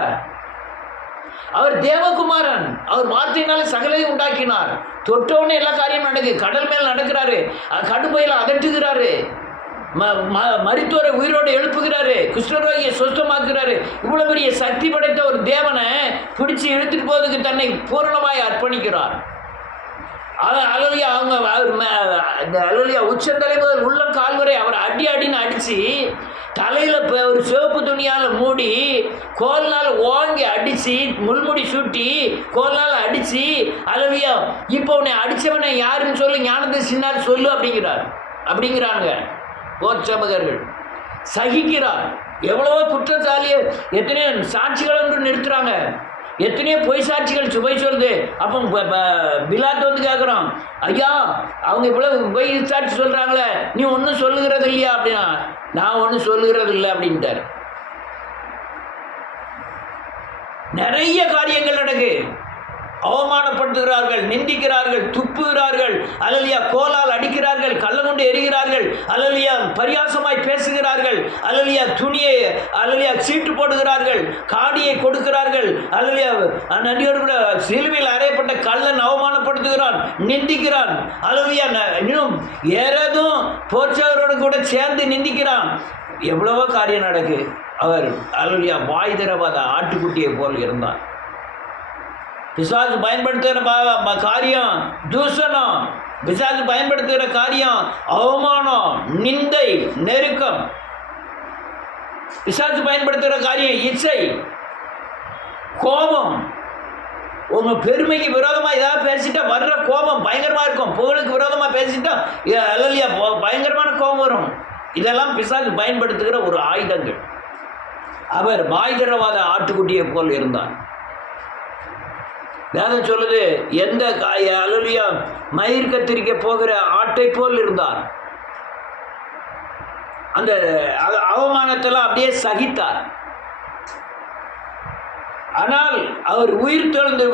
அவர் தேவகுமாரன், அவர் வார்த்தையினால சகலையும் உண்டாக்கினார். தொட்டவுடனே எல்லா காரியம் நடக்குது. கடல் மேல் நடக்கிறாரு, கடுமையில் அதட்டுகிறாரு, மரித்தோரை உயிரோடு எழுப்புகிறாரு, குஷ்டரோகியை சுத்தமாக்குறாரு. இவ்வளவு பெரிய சக்தி படைத்த ஒரு தேவனை பிடிச்சி இழுத்துட்டு போவதுக்கு தன்னை பூரணமாய் அர்ப்பணிக்கிறார். அலலியா அவங்க அலலியா உச்சந்தலை முதல் உள்ளம் கால் வரை அவர் அடின்னு அடித்து தலையில் ஒரு சிவப்பு துணியால் மூடி கோல்னால் ஓங்கி அடித்து முள்முடி சுட்டி கோல்னால் அடித்து அலலியா இப்போ உன்னை அடித்தவனை யாருன்னு சொல்லி ஞானத்தை சின்னார் சொல்லு அப்படிங்கிறாங்க போர் சபகர்கள். சகிக்கிறார். எவ்வளவோ குற்றச்சாலியை எத்தனையோ சாட்சிகள் ஒன்று நிறுத்துறாங்க, எத்தனையோ பொய் சாட்சிகள் சுவை சொல்லுது. அப்போ பிலாத்து வந்து கேட்குறோம், ஐயா அவங்க இவ்வளவு பொய் சாட்சி சொல்கிறாங்களே, நீ ஒன்றும் சொல்லுகிறது இல்லையா அப்படின்னா, நான் ஒன்றும் சொல்லுகிறது இல்லை அப்படின்ட்டார். நிறைய காரியங்கள் நடக்கு. அவமானப்படுத்துகிறார்கள், நிந்திக்கிறார்கள், துப்புகிறார்கள், அலலியா கோலால் அடிக்கிறார்கள், கள்ளங்குண்டு எரிகிறார்கள், அலலியா பரியாசமாய் பேசுகிறார்கள், அலலியா துணியை அலலியா சீட்டு போடுகிறார்கள், காடியை கொடுக்கிறார்கள், அலலியா நடிகர் கூட சிலுவையில் அறையப்பட்ட கள்ளன் அவமானப்படுத்துகிறான், நிந்திக்கிறான், அலலியா இன்னும் ஏறதும் போர்ச்சவரோடு கூட சேர்ந்து நிந்திக்கிறான். எவ்வளவோ காரியம் நடக்கு. அவர் அலலியா வாய் திறவாத ஆட்டுக்குட்டியை போல் இருந்தார். பிசாசு பயன்படுத்துகிற காரியம் தூஷணம், பிசாசு பயன்படுத்துகிற காரியம் அவமானம், நிந்தை, நெருக்கம். பிசாசு பயன்படுத்துகிற காரியம் இச்சை, கோபம். உங்க பெருமைக்கு விரோதமாக ஏதாவது பேசிட்டா வர்ற கோபம் பயங்கரமாக இருக்கும். புகழுக்கு விரோதமாக பேசிட்டா அல்லையா பயங்கரமான கோபம் வரும். இதெல்லாம் பிசாசு பயன்படுத்துகிற ஒரு ஆயுதங்கள். அவர் வாய்தரவாத ஆட்டுக்குட்டியை போல் இருந்தார். வேதம் சொல்லுது, எந்த அலலியா மயிர் கத்திரிக்க போகிற ஆட்டை போல் இருந்தார். அந்த அவமானத்தெல்லாம் அப்படியே சகித்தார். ஆனால் அவர் உயிர் தெழுந்து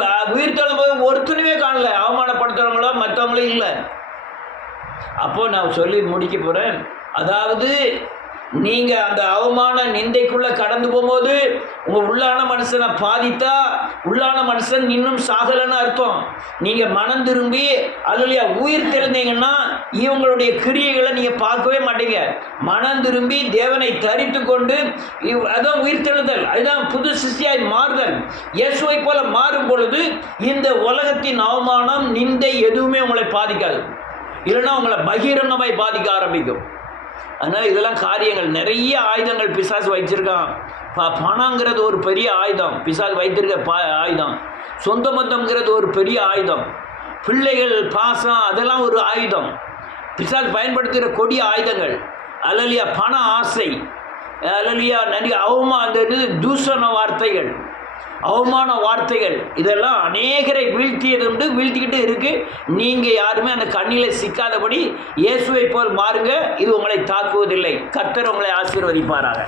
போது ஒருத்தனுமே காணல, அவமானப்படுத்துறவங்களோ மற்றவங்களும் இல்லை. அப்போ நான் சொல்லி முடிக்க போறேன். அதாவது நீங்க அந்த அவமான நிந்தைக்குள்ள கடந்து போகும்போது உங்க உள்ளான மனுஷனை பாதித்தா, உள்ளான மனுஷன் இன்னும் சாகலன்னு அர்த்தம். நீங்க மனம் திரும்பி அதுலயா உயிர் தெழுந்தீங்கன்னா இவங்களுடைய கிரியைகளை நீங்க பார்க்கவே மாட்டீங்க. மனம் திரும்பி தேவனை தரித்து கொண்டு அதான் உயிர் தெழுதல், அதுதான் புது சிருஷ்டியாய் மாறுதல். இயேசுவை போல மாறும் பொழுது இந்த உலகத்தின் அவமானம், நிந்தை எதுவுமே உங்களை பாதிக்காது. இல்லைன்னா உங்களை பகிரங்கமாய் பாதிக்க ஆரம்பிக்கும். அதனால் இதெல்லாம் காரியங்கள், நிறைய ஆயுதங்கள் பிசாசு வைச்சிருக்கான். பணங்கிறது ஒரு பெரிய ஆயுதம், பிசாசு வைத்திருக்க ஆயுதம். சொந்த மொத்தம்ங்கிறது ஒரு பெரிய ஆயுதம். பிள்ளைகள் பாசம் அதெல்லாம் ஒரு ஆயுதம். பிசாசு பயன்படுத்துகிற கொடிய ஆயுதங்கள். அல்லலியா பண ஆசை, அல்லலியா நிறைய அந்த தூஷண வார்த்தைகள், அவமான வார்த்தைகள், இதெல்லாம் அநேகரை வீழ்த்தியது உண்டு, வீழ்த்திக்கிட்டு இருக்கு. நீங்கள் யாருமே அந்த கண்ணில் சிக்காதபடி இயேசுவை போல் மாறுங்க. இது உங்களை தாக்குவதில்லை. கர்த்தர் உங்களை ஆசீர்வதிப்பாராக.